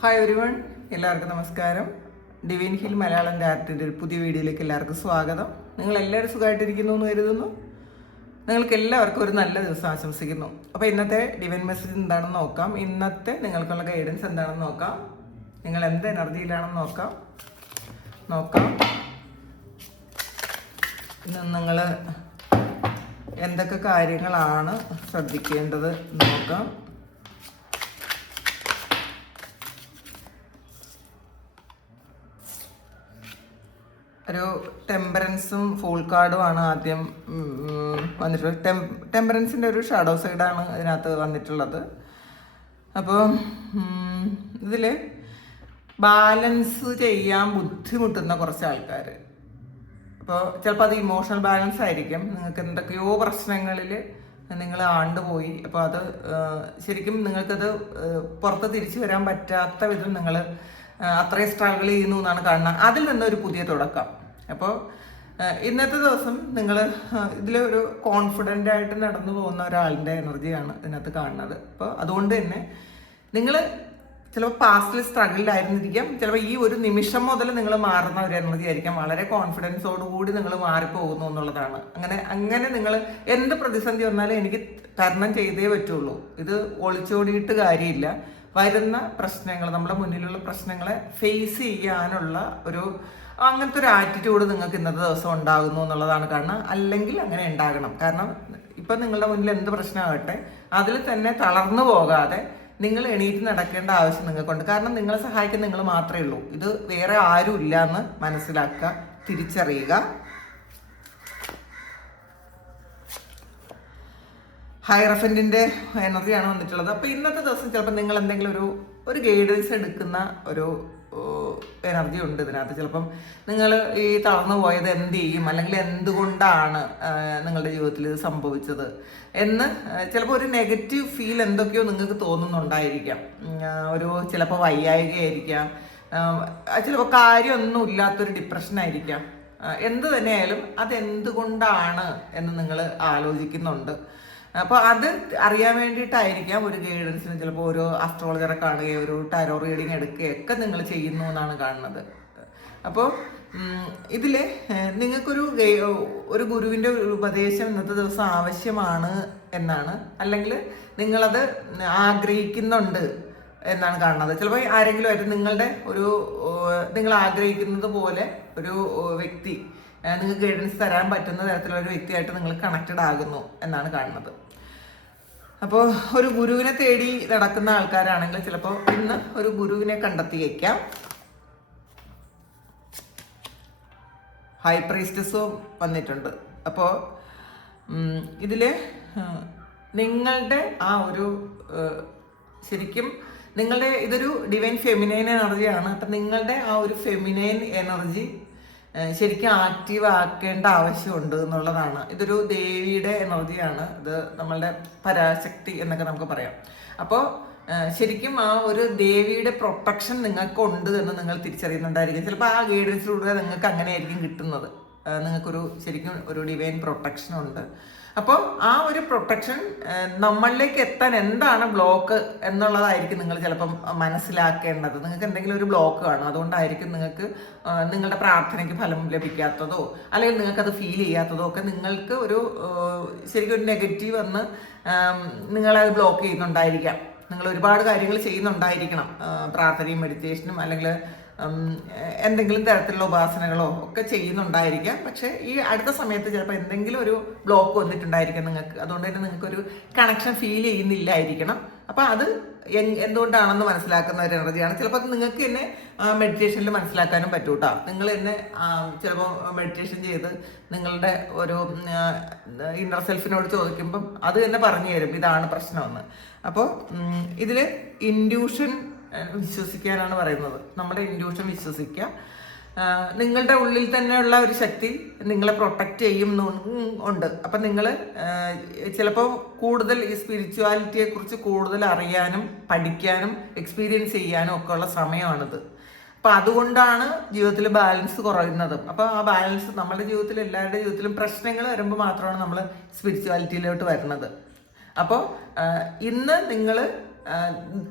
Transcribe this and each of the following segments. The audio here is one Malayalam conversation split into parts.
ഹായ് എവരിവൺ, എല്ലാവർക്കും നമസ്കാരം. ഡിവൈൻ ഹിൽ മലയാളം ചാനലിൻ്റെ ഒരു പുതിയ വീഡിയോയിലേക്ക് എല്ലാവർക്കും സ്വാഗതം. നിങ്ങൾ എല്ലാവരും സുഖമായിട്ടിരിക്കുന്നു എന്ന് കരുതുന്നു. നിങ്ങൾക്ക് എല്ലാവർക്കും ഒരു നല്ല ദിവസം ആശംസിക്കുന്നു. അപ്പോൾ ഇന്നത്തെ ഡിവൈൻ മെസ്സേജ് എന്താണെന്ന് നോക്കാം. ഇന്നത്തെ നിങ്ങൾക്കുള്ള ഗൈഡൻസ് എന്താണെന്ന് നോക്കാം. നിങ്ങൾ എന്ത് എനർജിയിലാണെന്ന് നോക്കാം. ഇന്ന് നിങ്ങൾ എന്തൊക്കെ കാര്യങ്ങളാണ് ശ്രദ്ധിക്കേണ്ടത് നോക്കാം. ഒരു ടെമ്പറൻസും ഫുൾ കാർഡുമാണ് ആദ്യം വന്നിട്ടുള്ളത്. ടെമ്പറൻസിൻ്റെ ഒരു ഷാഡോ സൈഡാണ് ഇതിനകത്ത് വന്നിട്ടുള്ളത്. അപ്പോൾ ഇതിൽ ബാലൻസ് ചെയ്യാൻ ബുദ്ധിമുട്ടുന്ന കുറച്ച് ആൾക്കാർ, അപ്പോൾ ചിലപ്പോൾ അത് ഇമോഷണൽ ബാലൻസ് ആയിരിക്കും. നിങ്ങൾക്ക് എന്തൊക്കെയോ പ്രശ്നങ്ങളിൽ നിങ്ങൾ ആണ്ടുപോയി. അപ്പോൾ അത് ശരിക്കും നിങ്ങൾക്കത് പുറത്ത് തിരിച്ചു വരാൻ പറ്റാത്ത വിധം നിങ്ങൾ അത്രയും സ്ട്രഗിൾ ചെയ്യുന്നു എന്നാണ് കാണുന്നത്. അതിൽ നിന്നൊരു പുതിയ തുടക്കം. അപ്പോൾ ഇന്നത്തെ ദിവസം നിങ്ങൾ ഇതിലൊരു കോൺഫിഡൻ്റ് ആയിട്ട് നടന്നു പോകുന്ന ഒരാളിൻ്റെ എനർജിയാണ് ഇതിനകത്ത് കാണുന്നത്. അപ്പോൾ അതുകൊണ്ട് തന്നെ നിങ്ങൾ ചിലപ്പോൾ പാസ്റ്റിൽ സ്ട്രഗിളിലായിരുന്നിരിക്കാം. ചിലപ്പോൾ ഈ ഒരു നിമിഷം മുതൽ നിങ്ങൾ മാറുന്ന ഒരു എനർജി ആയിരിക്കാം. വളരെ കോൺഫിഡൻസോടുകൂടി നിങ്ങൾ മാറിപ്പോകുന്നു എന്നുള്ളതാണ്. അങ്ങനെ നിങ്ങൾ എന്ത് പ്രതിസന്ധി വന്നാലും എനിക്ക് തരണം ചെയ്തേ പറ്റുള്ളൂ. ഇത് ഒളിച്ചോടിയിട്ട് കാര്യമില്ല. വരുന്ന പ്രശ്നങ്ങൾ, നമ്മുടെ മുന്നിലുള്ള പ്രശ്നങ്ങളെ ഫേസ് ചെയ്യാനുള്ള അങ്ങനത്തെ ഒരു ആറ്റിറ്റ്യൂഡ് നിങ്ങൾക്ക് ഇന്നത്തെ ദിവസം ഉണ്ടാകുന്നു എന്നുള്ളതാണ് കാണുന്നത്. അല്ലെങ്കിൽ അങ്ങനെ ഉണ്ടാകണം. കാരണം ഇപ്പം നിങ്ങളുടെ മുന്നിൽ എന്ത് പ്രശ്നമാകട്ടെ അതിൽ തന്നെ തളർന്നു പോകാതെ നിങ്ങൾ എണീറ്റ് നടക്കേണ്ട ആവശ്യം നിങ്ങൾക്കുണ്ട്. കാരണം നിങ്ങളെ സഹായിക്കാൻ നിങ്ങൾ മാത്രമേ ഉള്ളൂ. ഇത് വേറെ ആരും ഇല്ല എന്ന് മനസ്സിലാക്കുക, തിരിച്ചറിയുക. ഹൈറഫൻറ്റിൻ്റെ എനർജിയാണ് വന്നിട്ടുള്ളത്. അപ്പോൾ ഇന്നത്തെ ദിവസം ചിലപ്പോൾ നിങ്ങൾ എന്തെങ്കിലും ഒരു ഗൈഡൻസ് എടുക്കുന്ന ഒരു എനർജി ഉണ്ട് ഇതിനകത്ത്. ചിലപ്പം നിങ്ങൾ ഈ തളർന്നു പോയത് എന്ത് ചെയ്യും, അല്ലെങ്കിൽ എന്തുകൊണ്ടാണ് നിങ്ങളുടെ ജീവിതത്തിൽ ഇത് സംഭവിച്ചത് എന്ന് ചിലപ്പോൾ ഒരു നെഗറ്റീവ് ഫീൽ എന്തൊക്കെയോ നിങ്ങൾക്ക് തോന്നുന്നുണ്ടായിരിക്കാം. ചിലപ്പോൾ വയ്യായികയായിരിക്കാം, ചിലപ്പോൾ കാര്യമൊന്നും ഇല്ലാത്തൊരു ഡിപ്രഷനായിരിക്കാം. എന്ത് തന്നെയായാലും അതെന്തുകൊണ്ടാണ് എന്ന് നിങ്ങൾ ആലോചിക്കുന്നുണ്ട്. അപ്പോൾ അത് അറിയാൻ വേണ്ടിയിട്ടായിരിക്കാം ഒരു ഗൈഡൻസിന് ചിലപ്പോൾ ഒരു അസ്ട്രോളജറെ കാണുകയോ ഒരു ടാരോ റീഡിങ് എടുക്കുകയൊക്കെ നിങ്ങൾ ചെയ്യുന്നു എന്നാണ് കാണുന്നത്. അപ്പോൾ ഇതിൽ നിങ്ങൾക്കൊരു ഗുരുവിൻ്റെ ഉപദേശം ഇന്നത്തെ ദിവസം ആവശ്യമാണ് എന്നാണ്, അല്ലെങ്കിൽ നിങ്ങളത് ആഗ്രഹിക്കുന്നുണ്ട് എന്നാണ് കാണുന്നത്. ചിലപ്പോൾ ആരെങ്കിലും ആയിട്ട് നിങ്ങൾ ആഗ്രഹിക്കുന്നത് പോലെ ഒരു വ്യക്തി നിങ്ങൾക്ക് ഗൈഡൻസ് തരാൻ പറ്റുന്ന തരത്തിലുള്ള ഒരു വ്യക്തിയായിട്ട് നിങ്ങൾ കണക്റ്റഡ് ആകുന്നു എന്നാണ് കാണുന്നത്. അപ്പോൾ ഒരു ഗുരുവിനെ തേടി നടക്കുന്ന ആൾക്കാരാണെങ്കിൽ ചിലപ്പോൾ ഇന്ന് ഒരു ഗുരുവിനെ കണ്ടെത്തിയേക്കാം. ഹൈ പ്രീസ്റ്റസും വന്നിട്ടുണ്ട്. അപ്പോൾ ഇതിൽ നിങ്ങളുടെ ശരിക്കും ഇതൊരു ഡിവൈൻ ഫെമിനൈൻ എനർജിയാണ്. അപ്പം നിങ്ങളുടെ ഒരു ഫെമിനൈൻ എനർജി ശരിക്കും ആക്റ്റീവ് ആക്കേണ്ട ആവശ്യമുണ്ട് എന്നുള്ളതാണ്. ഇതൊരു ദേവിയുടെ എനർജിയാണ്. ഇത് നമ്മളുടെ പരാശക്തി എന്നൊക്കെ നമുക്ക് പറയാം. അപ്പോൾ ശരിക്കും ഒരു ദേവിയുടെ പ്രൊട്ടക്ഷൻ നിങ്ങൾക്കുണ്ട് എന്ന് നിങ്ങൾ തിരിച്ചറിയുന്നുണ്ടായിരിക്കും. ചിലപ്പോൾ ആ ഗൈഡൻസിലൂടെ നിങ്ങൾക്ക് അങ്ങനെയായിരിക്കും കിട്ടുന്നത്. ശരിക്കും ഒരു ഡിവൈൻ പ്രൊട്ടക്ഷൻ ഉണ്ട്. അപ്പോൾ ആ ഒരു പ്രൊട്ടക്ഷൻ നമ്മളിലേക്ക് എത്താൻ എന്താണ് ബ്ലോക്ക് എന്നുള്ളതായിരിക്കും നിങ്ങൾ ചിലപ്പം മനസ്സിലാക്കേണ്ടത്. നിങ്ങൾക്ക് എന്തെങ്കിലും ഒരു ബ്ലോക്ക് കാണും, അതുകൊണ്ടായിരിക്കും നിങ്ങൾക്ക് നിങ്ങളുടെ പ്രാർത്ഥനയ്ക്ക് ഫലം ലഭിക്കാത്തതോ അല്ലെങ്കിൽ നിങ്ങൾക്കത് ഫീൽ ചെയ്യാത്തതോ ഒക്കെ നിങ്ങൾക്ക് ശരിക്കും ഒരു നെഗറ്റീവ് വന്ന് നിങ്ങളത് ബ്ലോക്ക് ചെയ്യുന്നുണ്ടായിരിക്കാം. നിങ്ങൾ ഒരുപാട് കാര്യങ്ങൾ ചെയ്യുന്നുണ്ടായിരിക്കണം, പ്രാർത്ഥനയും മെഡിറ്റേഷനും അല്ലെങ്കിൽ എന്തെങ്കിലും തരത്തിലുള്ള ഉപാസനകളോ ഒക്കെ ചെയ്യുന്നുണ്ടായിരിക്കാം. പക്ഷേ ഈ അടുത്ത സമയത്ത് ചിലപ്പോൾ എന്തെങ്കിലും ഒരു ബ്ലോക്ക് വന്നിട്ടുണ്ടായിരിക്കാം നിങ്ങൾക്ക്. അതുകൊണ്ട് തന്നെ നിങ്ങൾക്കൊരു കണക്ഷൻ ഫീൽ ചെയ്യുന്നില്ലായിരിക്കണം. അപ്പോൾ അത് എന്തുകൊണ്ടാണെന്ന് മനസ്സിലാക്കുന്ന ഒരു എനർജിയാണ്. ചിലപ്പോൾ നിങ്ങൾക്ക് തന്നെ മെഡിറ്റേഷനിൽ മനസ്സിലാക്കാനും പറ്റൂ കേട്ടോ. നിങ്ങൾ തന്നെ ചിലപ്പോൾ മെഡിറ്റേഷൻ ചെയ്ത് നിങ്ങളുടെ ഒരു ഇന്നർ സെൽഫിനോട് ചോദിക്കുമ്പം അത് തന്നെ പറഞ്ഞു തരും ഇതാണ് പ്രശ്നമെന്ന്. അപ്പോൾ ഇതിൽ ഇൻഡ്യൂഷൻ വിശ്വസിക്കാനാണ് പറയുന്നത്. നമ്മുടെ ഇൻഡ്യൂഷൻ വിശ്വസിക്കുക. നിങ്ങളുടെ ഉള്ളിൽ തന്നെയുള്ള ഒരു ശക്തി നിങ്ങളെ പ്രൊട്ടക്റ്റ് ഉണ്ട്. അപ്പം നിങ്ങൾ ചിലപ്പോൾ കൂടുതൽ ഈ സ്പിരിച്വാലിറ്റിയെ കുറിച്ച് കൂടുതൽ അറിയാനും പഠിക്കാനും എക്സ്പീരിയൻസ് ചെയ്യാനും ഒക്കെ ഉള്ള സമയമാണിത്. അപ്പം അതുകൊണ്ടാണ് ജീവിതത്തിൽ ബാലൻസ് കുറയുന്നത്. അപ്പോൾ ആ ബാലൻസ് നമ്മുടെ ജീവിതത്തിൽ എല്ലാവരുടെ ജീവിതത്തിലും പ്രശ്നങ്ങൾ വരുമ്പോൾ മാത്രമാണ് നമ്മൾ സ്പിരിച്വാലിറ്റിയിലോട്ട് വരുന്നത്. അപ്പോൾ ഇന്ന് നിങ്ങൾ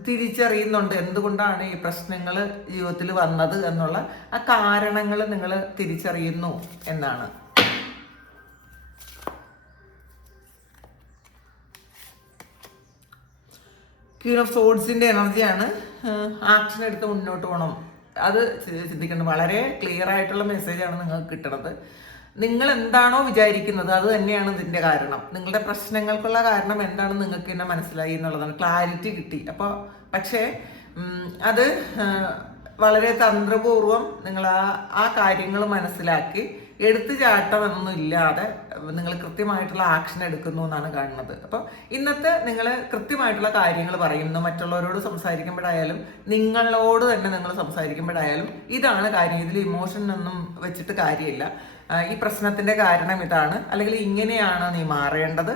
തിരിച്ചറിയുന്നുണ്ട് എന്തുകൊണ്ടാണ് ഈ പ്രശ്നങ്ങൾ ജീവിതത്തിൽ വന്നത് എന്നുള്ള ആ കാരണങ്ങൾ നിങ്ങൾ തിരിച്ചറിയുന്നു എന്നാണ്. ക്വീൻ ഓഫ് സോഡ്സിന്റെ എനർജിയാണ്. ആക്ഷൻ എടുത്ത് മുന്നോട്ട് പോകണം, അത് ചിന്തിക്കണം. വളരെ ക്ലിയർ ആയിട്ടുള്ള മെസ്സേജാണ് നിങ്ങൾക്ക് കിട്ടുന്നത്. നിങ്ങൾ എന്താണോ വിചാരിക്കുന്നത് അത് തന്നെയാണ് ഇതിന്റെ കാരണം. നിങ്ങളുടെ പ്രശ്നങ്ങൾക്കുള്ള കാരണം എന്താണെന്ന് നിങ്ങൾക്ക് തന്നെ മനസ്സിലായി എന്നുള്ളതാണ്, ക്ലാരിറ്റി കിട്ടി. അപ്പോൾ പക്ഷേ അത് വളരെ തന്ത്രപൂർവം നിങ്ങൾ ആ കാര്യങ്ങൾ മനസ്സിലാക്കി എടുത്തു ചാട്ടമൊന്നും ഇല്ലാതെ നിങ്ങൾ കൃത്യമായിട്ടുള്ള ആക്ഷൻ എടുക്കുന്നു എന്നാണ് കാണുന്നത്. അപ്പോൾ ഇന്നത്തെ നിങ്ങൾ കൃത്യമായിട്ടുള്ള കാര്യങ്ങൾ പറയുന്നു. മറ്റുള്ളവരോട് സംസാരിക്കുമ്പോഴായാലും നിങ്ങളോട് തന്നെ നിങ്ങൾ സംസാരിക്കുമ്പോഴായാലും ഇതാണ് കാര്യം. ഇതിൽ ഇമോഷൻ ഒന്നും വെച്ചിട്ട് കാര്യമില്ല. ഈ പ്രശ്നത്തിന്റെ കാരണം ഇതാണ്, അല്ലെങ്കിൽ ഇങ്ങനെയാണ് നീ മാറേണ്ടത്,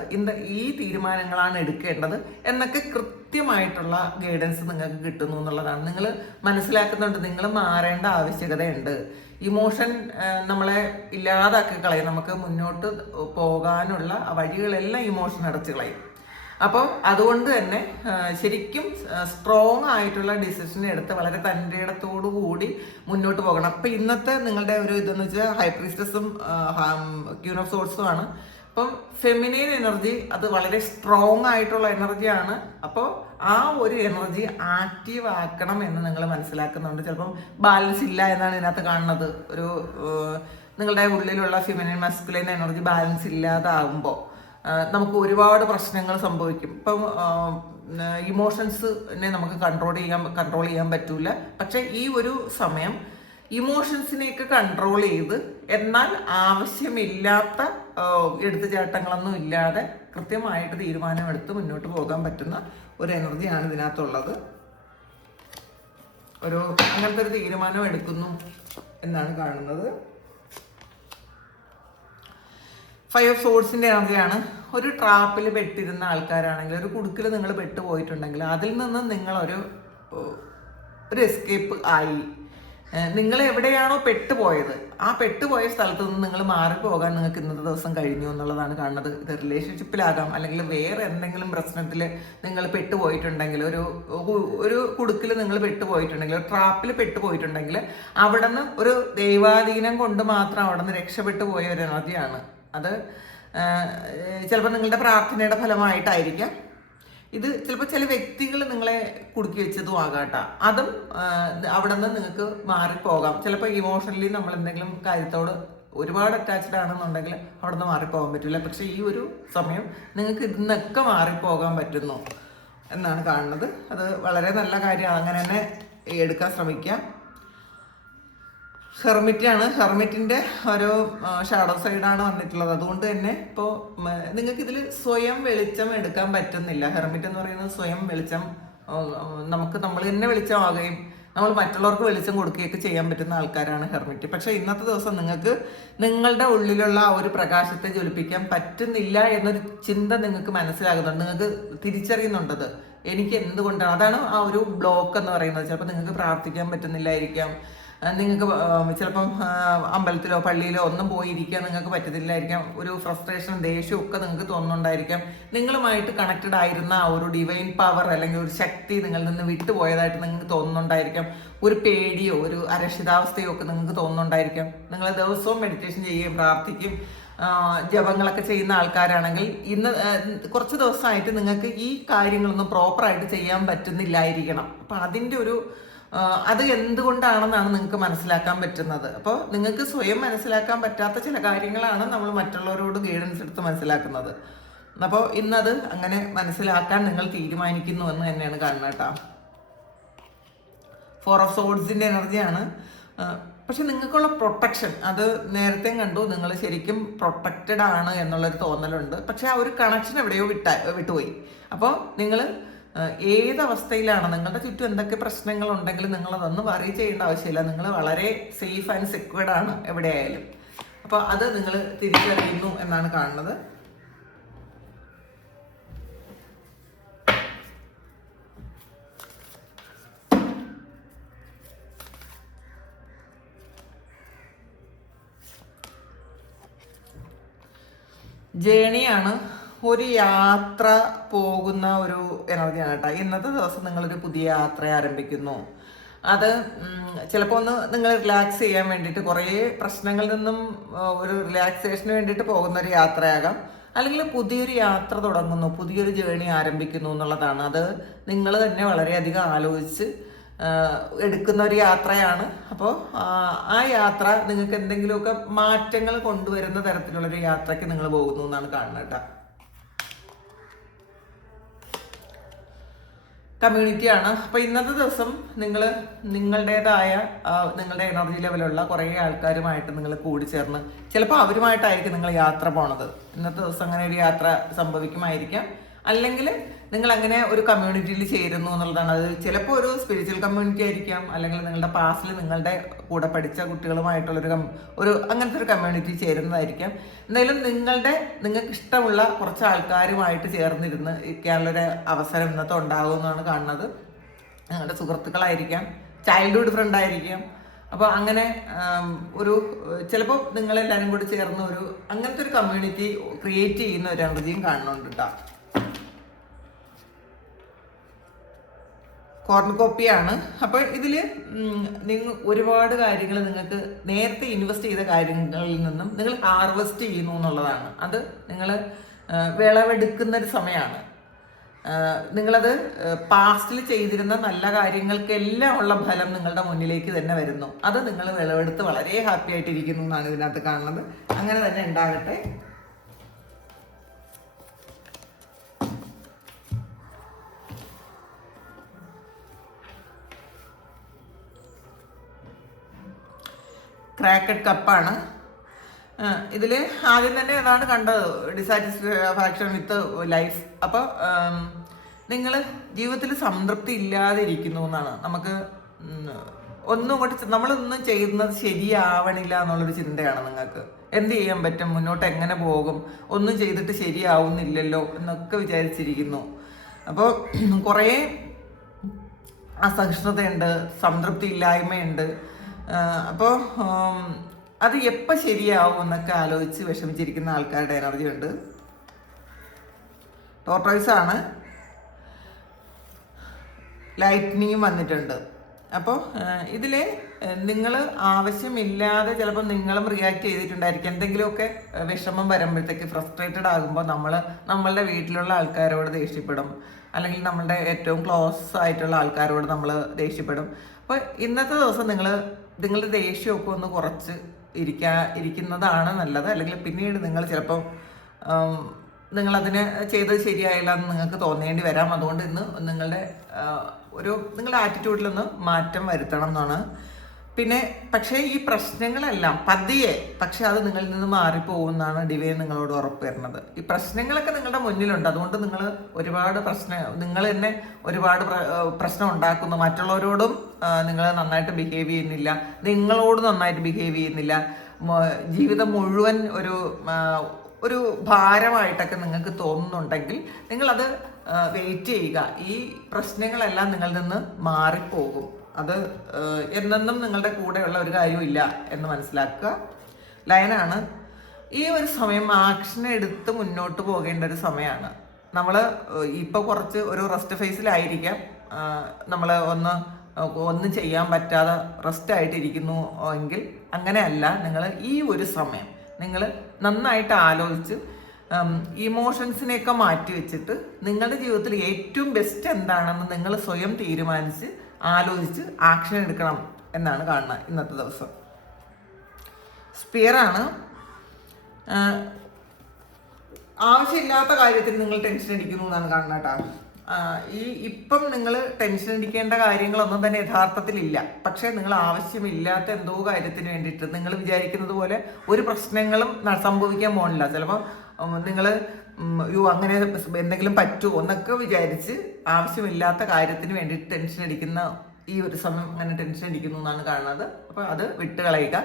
ഈ തീരുമാനങ്ങളാണ് എടുക്കേണ്ടത് എന്നൊക്കെ കൃത്യമായിട്ടുള്ള ഗൈഡൻസ് നിങ്ങൾക്ക് കിട്ടുന്നു എന്നുള്ളതാണ്. നിങ്ങൾ മനസ്സിലാക്കുന്നുണ്ട് നിങ്ങൾ മാറേണ്ട ആവശ്യകതയുണ്ട്. ഇമോഷൻ നമ്മളെ ഇല്ലാതാക്കി കളയും. നമുക്ക് മുന്നോട്ട് പോകാനുള്ള വഴികളെല്ലാം ഇമോഷൻ അടച്ചു കളയും. അപ്പോൾ അതുകൊണ്ട് തന്നെ ശരിക്കും സ്ട്രോങ് ആയിട്ടുള്ള ഡിസിഷൻ എടുത്ത് വളരെ തൻ്റെ ഇടത്തോടു കൂടി മുന്നോട്ട് പോകണം. അപ്പം ഇന്നത്തെ നിങ്ങളുടെ ഒരു ഇതെന്ന് വെച്ചാൽ ഹൈ പ്രീസ്റ്റസും ക്വീൻ ഓഫ് സോഡ്സും ആണ്. അപ്പം ഫെമിനൈൻ എനർജി അത് വളരെ സ്ട്രോങ് ആയിട്ടുള്ള എനർജിയാണ്. അപ്പോൾ ആ ഒരു എനർജി ആക്റ്റീവ് ആക്കണം എന്ന് നിങ്ങൾ മനസ്സിലാക്കുന്നുണ്ട്. ചിലപ്പം ബാലൻസ് ഇല്ല എന്നാണ് ഇതിനകത്ത് കാണുന്നത്. ഒരു നിങ്ങളുടെ ഉള്ളിലുള്ള ഫെമിനൈൻ മസ്കുലൈൻ എനർജി ബാലൻസ് ഇല്ലാതാകുമ്പോൾ നമുക്ക് ഒരുപാട് പ്രശ്നങ്ങൾ സംഭവിക്കും. ഇപ്പം ഇമോഷൻസിനെ നമുക്ക് കൺട്രോൾ ചെയ്യാൻ പറ്റൂല. പക്ഷെ ഈ ഒരു സമയം ഇമോഷൻസിനെയൊക്കെ കൺട്രോൾ ചെയ്ത് എന്നാൽ ആവശ്യമില്ലാത്ത എടുത്തുചാട്ടങ്ങളൊന്നും ഇല്ലാതെ കൃത്യമായിട്ട് തീരുമാനമെടുത്ത് മുന്നോട്ട് പോകാൻ പറ്റുന്ന ഒരു എനർജിയാണ് ഇതിനകത്തുള്ളത്. അങ്ങനത്തെ ഒരു തീരുമാനം എടുക്കുന്നു എന്നാണ് കാണുന്നത്. 5 ഓഫ് സോഡ്സിന്റെ എനർജിയാണ്. ഒരു ട്രാപ്പിൽ പെട്ടിരുന്ന ആൾക്കാരാണെങ്കിൽ, ഒരു കുടുക്കിൽ നിങ്ങൾ പെട്ടുപോയിട്ടുണ്ടെങ്കിൽ അതിൽ നിന്ന് നിങ്ങളൊരു എസ്കേപ്പ് ആയി. നിങ്ങൾ എവിടെയാണോ പെട്ടുപോയത് ആ പെട്ടുപോയ സ്ഥലത്ത് നിന്ന് നിങ്ങൾ മാറിപ്പോകാൻ നിങ്ങൾക്ക് ഇന്നത്തെ ദിവസം കഴിഞ്ഞു എന്നുള്ളതാണ് കാണുന്നത്. ഇത് റിലേഷൻഷിപ്പിലാകാം, അല്ലെങ്കിൽ വേറെ എന്തെങ്കിലും പ്രശ്നത്തിൽ നിങ്ങൾ പെട്ടുപോയിട്ടുണ്ടെങ്കിൽ, ഒരു കുടുക്കിൽ നിങ്ങൾ പെട്ടുപോയിട്ടുണ്ടെങ്കിൽ, ഒരു ട്രാപ്പിൽ പെട്ടുപോയിട്ടുണ്ടെങ്കിൽ അവിടെ നിന്ന് ഒരു ദൈവാധീനം കൊണ്ട് മാത്രം അവിടെ നിന്ന് രക്ഷപ്പെട്ടു പോയ ഒരു എനർജിയാണ് അത്. ചിലപ്പോൾ നിങ്ങളുടെ പ്രാർത്ഥനയുടെ ഫലമായിട്ടായിരിക്കാം ഇത്. ചിലപ്പോൾ ചില വ്യക്തികൾ നിങ്ങളെ കുടുക്കി വെച്ചതും ആകാട്ടോ. അതും അവിടെ നിന്ന് നിങ്ങൾക്ക് മാറിപ്പോകാം. ചിലപ്പോൾ ഇമോഷണലി നമ്മൾ എന്തെങ്കിലും കാര്യത്തോട് ഒരുപാട് അറ്റാച്ച്ഡ് ആണെന്നുണ്ടെങ്കിൽ അവിടെ നിന്ന് മാറിപ്പോകാൻ പറ്റില്ല. പക്ഷെ ഈ ഒരു സമയം നിങ്ങൾക്ക് ഇതിന്നൊക്കെ മാറിപ്പോകാൻ പറ്റുന്നു എന്നാണ് കാണുന്നത്. അത് വളരെ നല്ല കാര്യമാണ്. അങ്ങനെ തന്നെ എടുക്കാൻ ശ്രമിക്കുക. ഹെർമിറ്റാണ്. ഹെർമിറ്റിന്റെ ഒരു ഷാഡോ സൈഡാണ് വന്നിട്ടുള്ളത്. അതുകൊണ്ട് തന്നെ ഇപ്പോൾ നിങ്ങൾക്ക് ഇതിൽ സ്വയം വെളിച്ചം എടുക്കാൻ പറ്റുന്നില്ല. ഹെർമിറ്റ് എന്ന് പറയുന്നത് സ്വയം വെളിച്ചം, നമ്മൾ തന്നെ വെളിച്ചമാകുകയും നമ്മൾ മറ്റുള്ളവർക്ക് വെളിച്ചം കൊടുക്കുകയൊക്കെ ചെയ്യാൻ പറ്റുന്ന ആൾക്കാരാണ് ഹെർമിറ്റ്. പക്ഷെ ഇന്നത്തെ ദിവസം നിങ്ങൾക്ക് നിങ്ങളുടെ ഉള്ളിലുള്ള ആ ഒരു പ്രകാശത്തെ ജ്വലിപ്പിക്കാൻ പറ്റുന്നില്ല എന്നൊരു ചിന്ത നിങ്ങൾക്ക് മനസ്സിലാകുന്നുണ്ട്. നിങ്ങൾക്ക് തിരിച്ചറിയുന്നുണ്ടത് എനിക്ക് എന്തുകൊണ്ടാണ്, അതാണ് ആ ഒരു ബ്ലോക്ക് എന്ന് പറയുന്നത്. ചിലപ്പോൾ നിങ്ങൾക്ക് പ്രാർത്ഥിക്കാൻ പറ്റുന്നില്ലായിരിക്കാം, നിങ്ങൾക്ക് ചിലപ്പം അമ്പലത്തിലോ പള്ളിയിലോ ഒന്നും പോയിരിക്കാൻ നിങ്ങൾക്ക് പറ്റത്തില്ലായിരിക്കാം. ഒരു ഫ്രസ്ട്രേഷൻ, ദേഷ്യവും ഒക്കെ നിങ്ങൾക്ക് തോന്നുന്നുണ്ടായിരിക്കാം. നിങ്ങളുമായിട്ട് കണക്റ്റഡ് ആയിരുന്ന ആ ഒരു ഡിവൈൻ പവർ അല്ലെങ്കിൽ ഒരു ശക്തി നിങ്ങളിൽ നിന്ന് വിട്ടുപോയതായിട്ട് നിങ്ങൾക്ക് തോന്നുന്നുണ്ടായിരിക്കാം. ഒരു പേടിയോ ഒരു അരക്ഷിതാവസ്ഥയോ ഒക്കെ നിങ്ങൾക്ക് തോന്നുന്നുണ്ടായിരിക്കാം. നിങ്ങൾ ദിവസവും മെഡിറ്റേഷൻ ചെയ്യുകയും പ്രാർത്ഥിക്കും, ജപങ്ങളൊക്കെ ചെയ്യുന്ന ആൾക്കാരാണെങ്കിൽ ഇന്ന് കുറച്ച് ദിവസമായിട്ട് നിങ്ങൾക്ക് ഈ കാര്യങ്ങളൊന്നും പ്രോപ്പറായിട്ട് ചെയ്യാൻ പറ്റുന്നില്ലായിരിക്കണം. അപ്പം അതിൻ്റെ അത് എന്തുകൊണ്ടാണെന്നാണ് നിങ്ങൾക്ക് മനസ്സിലാക്കാൻ പറ്റുന്നത്. അപ്പോൾ നിങ്ങൾക്ക് സ്വയം മനസ്സിലാക്കാൻ പറ്റാത്ത ചില കാര്യങ്ങളാണ് നമ്മൾ മറ്റുള്ളവരോട് ഗൈഡൻസ് എടുത്ത് മനസ്സിലാക്കുന്നത്. അപ്പോൾ ഇന്നത് അങ്ങനെ മനസ്സിലാക്കാൻ നിങ്ങൾ തീരുമാനിക്കുന്നു എന്ന് തന്നെയാണ് കാണുന്നത് കേട്ടോ. 4 ഓഫ് സോഡ്സിന്റെ എനർജിയാണ്. പക്ഷെ നിങ്ങൾക്കുള്ള പ്രൊട്ടക്ഷൻ അത് നേരത്തെ കണ്ടു, നിങ്ങൾ ശരിക്കും പ്രൊട്ടക്റ്റഡ് ആണ് എന്നുള്ളൊരു തോന്നലുണ്ട്. പക്ഷെ ആ ഒരു കണക്ഷൻ എവിടെയോ വിട്ടുപോയി. അപ്പോൾ നിങ്ങൾ ഏതവസ്ഥയിലാണ്, നിങ്ങളുടെ ചുറ്റും എന്തൊക്കെ പ്രശ്നങ്ങൾ ഉണ്ടെങ്കിലും നിങ്ങളതൊന്നും വറി ചെയ്യേണ്ട ആവശ്യമില്ല. നിങ്ങൾ വളരെ സേഫ് ആൻഡ് സെക്യൂർഡ് ആണ് എവിടെയായാലും. അപ്പോൾ അത് നിങ്ങൾ തിരിച്ചറിയുന്നു എന്നാണ് കാണുന്നത്. ജേണിയാണ്. ഒരു യാത്ര പോകുന്ന ഒരു എനർജിയാണ് കേട്ടോ. ഇന്നത്തെ ദിവസം നിങ്ങളൊരു പുതിയ യാത്ര ആരംഭിക്കുന്നു. അത് ചിലപ്പോൾ ഒന്ന് നിങ്ങൾ റിലാക്സ് ചെയ്യാൻ വേണ്ടിയിട്ട് കുറേ പ്രശ്നങ്ങളിൽ നിന്നും ഒരു റിലാക്സേഷന് വേണ്ടിയിട്ട് പോകുന്ന ഒരു യാത്രയാകാം, അല്ലെങ്കിൽ പുതിയൊരു യാത്ര തുടങ്ങുന്നു, പുതിയൊരു ജേണി ആരംഭിക്കുന്നു എന്നുള്ളതാണ്. അത് നിങ്ങൾ തന്നെ വളരെയധികം ആലോചിച്ച് എടുക്കുന്ന ഒരു യാത്രയാണ്. അപ്പോൾ ആ യാത്ര നിങ്ങൾക്ക് എന്തെങ്കിലുമൊക്കെ മാറ്റങ്ങൾ കൊണ്ടുവരുന്ന തരത്തിലുള്ളൊരു യാത്രയ്ക്ക് നിങ്ങൾ പോകുന്നു എന്നാണ് കാണുന്നത് കേട്ടോ. കമ്മ്യൂണിറ്റിയാണ്. അപ്പോൾ ഇന്നത്തെ ദിവസം നിങ്ങൾ നിങ്ങളുടേതായ നിങ്ങളുടെ എനർജി ലെവലുള്ള കുറേ ആൾക്കാരുമായിട്ട് നിങ്ങൾ കൂടിച്ചേർന്ന് ചിലപ്പോൾ അവരുമായിട്ടായിരിക്കും നിങ്ങൾ യാത്ര പോണത്. ഇന്നത്തെ ദിവസം അങ്ങനെ ഒരു യാത്ര സംഭവിക്കുമായിരിക്കാം, അല്ലെങ്കിൽ നിങ്ങൾ അങ്ങനെ ഒരു കമ്മ്യൂണിറ്റിയിൽ ചേരുന്നു എന്നുള്ളതാണ്. അത് ചിലപ്പോൾ ഒരു സ്പിരിച്വൽ കമ്മ്യൂണിറ്റി ആയിരിക്കാം, അല്ലെങ്കിൽ നിങ്ങളുടെ പാസ്റ്റിൽ നിങ്ങളുടെ കൂടെ പഠിച്ച കുട്ടികളുമായിട്ടുള്ളൊരു അങ്ങനത്തെ ഒരു കമ്മ്യൂണിറ്റി ചേരുന്നതായിരിക്കാം. എന്തായാലും നിങ്ങൾക്ക് ഇഷ്ടമുള്ള കുറച്ച് ആൾക്കാരുമായിട്ട് ചേർന്നിരുന്ന് ഇരിക്കാനുള്ളൊരു അവസരം ഇന്നത്തെ ഉണ്ടാകുമെന്നാണ് കാണുന്നത്. നിങ്ങളുടെ സുഹൃത്തുക്കളായിരിക്കാം, ചൈൽഡ്ഹുഡ് ഫ്രണ്ട് ആയിരിക്കാം. അപ്പോൾ അങ്ങനെ ചിലപ്പോൾ നിങ്ങളെല്ലാവരും കൂടി ചേർന്ന് അങ്ങനത്തെ ഒരു കമ്മ്യൂണിറ്റി ക്രിയേറ്റ് ചെയ്യുന്ന ഒരു എനർജിയും കാണുന്നുണ്ട് കേട്ടോ. കോർണുകോപ്പിയാണ്. അപ്പോൾ ഇതിൽ ഒരുപാട് കാര്യങ്ങൾ നിങ്ങൾക്ക് നേരത്തെ ഇൻവെസ്റ്റ് ചെയ്ത കാര്യങ്ങളിൽ നിന്നും നിങ്ങൾ ഹാർവെസ്റ്റ് ചെയ്യുന്നു എന്നുള്ളതാണ്. അത് നിങ്ങൾ വിളവെടുക്കുന്ന ഒരു സമയമാണ്. നിങ്ങളത് പാസ്റ്റിൽ ചെയ്തിരുന്ന നല്ല കാര്യങ്ങൾക്കെല്ലാം ഉള്ള ഫലം നിങ്ങളുടെ മുന്നിലേക്ക് തന്നെ വരുന്നു. അത് നിങ്ങൾ വിളവെടുത്ത് വളരെ ഹാപ്പി ആയിട്ടിരിക്കുന്നു എന്നാണ് ഇതിനകത്ത് കാണുന്നത്. അങ്ങനെ തന്നെ ഉണ്ടാകട്ടെ. ക്രാക്കഡ് കപ്പാണ്. ഇതിൽ ആദ്യം തന്നെ അതാണ് കണ്ടത്, ഡിസാറ്റിസ്ഫാക്ഷൻ വിത്ത് ലൈഫ്. അപ്പോൾ നിങ്ങൾ ജീവിതത്തിൽ സംതൃപ്തി ഇല്ലാതെ ഇരിക്കുന്നു എന്നാണ്. നമുക്ക് നമ്മളൊന്നും ചെയ്യുന്നത് ശരിയാവണില്ല എന്നുള്ളൊരു ചിന്തയാണ് നിങ്ങൾക്ക്. എന്ത് ചെയ്യാൻ പറ്റും, മുന്നോട്ട് എങ്ങനെ പോകും, ഒന്നും ചെയ്തിട്ട് ശരിയാവുന്നില്ലല്ലോ എന്നൊക്കെ വിചാരിച്ചിരിക്കുന്നു. അപ്പോൾ കുറേ അസഹിഷ്ണുതയുണ്ട്, സംതൃപ്തി ഇല്ലായ്മയുണ്ട്. അപ്പോൾ അത് എപ്പോൾ ശരിയാവും എന്നൊക്കെ ആലോചിച്ച് വിഷമിച്ചിരിക്കുന്ന ആൾക്കാരുടെ എനർജി ഉണ്ട്. ടോർട്ടോയ്സ് ആണ്. ലൈറ്റ്നിങ്ങും വന്നിട്ടുണ്ട്. അപ്പോൾ ഇതിൽ നിങ്ങൾ ആവശ്യമില്ലാതെ ചിലപ്പോൾ നിങ്ങളും റിയാക്ട് ചെയ്തിട്ടുണ്ടായിരിക്കും. എന്തെങ്കിലുമൊക്കെ വിഷമം വരുമ്പോഴത്തേക്ക് ഫ്രസ്ട്രേറ്റഡ് ആകുമ്പോൾ നമ്മളുടെ വീട്ടിലുള്ള ആൾക്കാരോട് ദേഷ്യപ്പെടും, അല്ലെങ്കിൽ നമ്മളുടെ ഏറ്റവും ക്ലോസ് ആയിട്ടുള്ള ആൾക്കാരോട് നമ്മൾ ദേഷ്യപ്പെടും. അപ്പോൾ ഇന്നത്തെ ദിവസം നിങ്ങളുടെ ദേഷ്യമൊക്കെ ഒന്ന് കുറച്ച് ഇരിക്കുന്നതാണ് നല്ലത്. അല്ലെങ്കിൽ പിന്നീട് നിങ്ങൾ ചിലപ്പോൾ നിങ്ങളതിനെ ചെയ്തത് ശരിയായില്ല എന്ന് നിങ്ങൾക്ക് തോന്നേണ്ടി വരാം. അതുകൊണ്ട് ഇന്ന് നിങ്ങളുടെ ആറ്റിറ്റ്യൂഡിലൊന്ന് മാറ്റം വരുത്തണം എന്നാണ്. പിന്നെ പക്ഷേ ഈ പ്രശ്നങ്ങളെല്ലാം പക്ഷെ അത് നിങ്ങളിൽ നിന്ന് മാറിപ്പോകുമെന്നാണ് ഡിവൈൻ നിങ്ങളോട് ഉറപ്പ് തരുന്നത്. ഈ പ്രശ്നങ്ങളൊക്കെ നിങ്ങളുടെ മുന്നിലുണ്ട്. അതുകൊണ്ട് നിങ്ങൾ തന്നെ ഒരുപാട് പ്രശ്നം ഉണ്ടാക്കുന്നു. മറ്റുള്ളവരോടും നിങ്ങൾ നന്നായിട്ട് ബിഹേവ് ചെയ്യുന്നില്ല, നിങ്ങളോട് നന്നായിട്ട് ബിഹേവ് ചെയ്യുന്നില്ല. ജീവിതം മുഴുവൻ ഒരു ഭാരമായിട്ടൊക്കെ നിങ്ങൾക്ക് തോന്നുന്നുണ്ടെങ്കിൽ നിങ്ങളത് വെയിറ്റ് ചെയ്യുക. ഈ പ്രശ്നങ്ങളെല്ലാം നിങ്ങളിൽ നിന്ന് മാറിപ്പോകും. അത് എന്നെന്നും നിങ്ങളുടെ കൂടെയുള്ള ഒരു കാര്യമില്ല എന്ന് മനസ്സിലാക്കുക. ലയനാണ്. ഈ ഒരു സമയം ആക്ഷൻ എടുത്ത് മുന്നോട്ട് പോകേണ്ട ഒരു സമയമാണ്. നമ്മൾ ഇപ്പോൾ കുറച്ച് ഒരു റെസ്റ്റ് ഫേസിലായിരിക്കാം. നമ്മൾ ഒന്നും ചെയ്യാൻ പറ്റാതെ റെസ്റ്റ് ആയിട്ടിരിക്കുന്നു എങ്കിൽ അങ്ങനെയല്ല. നിങ്ങൾ ഈ ഒരു സമയം നിങ്ങൾ നന്നായിട്ട് ആലോചിച്ച് ഇമോഷൻസിനെയൊക്കെ മാറ്റി വെച്ചിട്ട് നിങ്ങളുടെ ജീവിതത്തിൽ ഏറ്റവും ബെസ്റ്റ് എന്താണെന്ന് നിങ്ങൾ സ്വയം തീരുമാനിച്ച് ആലോചിച്ച് ആക്ഷൻ എടുക്കണം എന്നാണ് കാണുന്നത് ഇന്നത്തെ ദിവസം. സ്പിയറാണ്. ആവശ്യമില്ലാത്ത കാര്യത്തിൽ നിങ്ങൾ ടെൻഷൻ അടിക്കുന്നു എന്നാണ് കാണുന്നത് കേട്ടോ. ഇപ്പം നിങ്ങൾ ടെൻഷൻ അടിക്കേണ്ട കാര്യങ്ങളൊന്നും തന്നെ യഥാർത്ഥത്തിലില്ല. പക്ഷേ നിങ്ങൾ ആവശ്യമില്ലാത്ത എന്തോ കാര്യത്തിന് വേണ്ടിയിട്ട് നിങ്ങൾ വിചാരിക്കുന്നത് പോലെ ഒരു പ്രശ്നങ്ങളും സംഭവിക്കാൻ പോകണില്ല. ചിലപ്പോൾ നിങ്ങൾ അങ്ങനെ എന്തെങ്കിലും പറ്റുമോ എന്നൊക്കെ വിചാരിച്ച് ആവശ്യമില്ലാത്ത കാര്യത്തിന് വേണ്ടിയിട്ട് ടെൻഷൻ അടിക്കുന്ന ഈ ഒരു സമയം അങ്ങനെ ടെൻഷൻ അടിക്കുന്നു എന്നാണ് കാണുന്നത്. അപ്പോൾ അത് വിട്ടുകളയുക.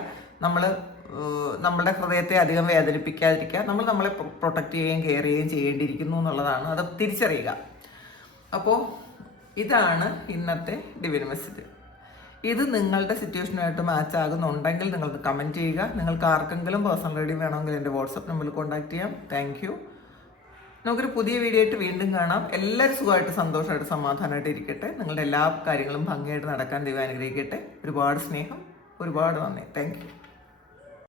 നമ്മുടെ ഹൃദയത്തെ അധികം വേദനിപ്പിക്കാതിരിക്കുക. നമ്മളെ പ്രൊട്ടക്റ്റ് ചെയ്യുകയും കെയർ ചെയ്യുകയും ചെയ്യേണ്ടിയിരിക്കുന്നു എന്നുള്ളതാണ്. അത് തിരിച്ചറിയുക. അപ്പോൾ ഇതാണ് ഇന്നത്തെ ഡിവൈൻ മെസ്സേജ്. ഇത് നിങ്ങളുടെ സിറ്റുവേഷനുമായിട്ട് മാച്ച് ആകുന്നുണ്ടെങ്കിൽ നിങ്ങൾ കമൻറ്റ് ചെയ്യുക. നിങ്ങൾക്ക് ആർക്കെങ്കിലും പേഴ്സണൽ റീഡിംഗ് വേണമെങ്കിൽ എൻ്റെ വാട്സപ്പ് നമ്പറിൽ കോൺടാക്ട് ചെയ്യാം. Thank you. നമുക്കൊരു പുതിയ വീഡിയോ ആയിട്ട് വീണ്ടും കാണാം. എല്ലാവരും സുഖമായിട്ട് സന്തോഷമായിട്ട് സമാധാനമായിട്ട് ഇരിക്കട്ടെ. നിങ്ങളുടെ എല്ലാ കാര്യങ്ങളും ഭംഗിയായിട്ട് നടക്കാൻ ദൈവം അനുഗ്രഹിക്കട്ടെ. ഒരുപാട് സ്നേഹം, ഒരുപാട് നന്ദി. Thank you.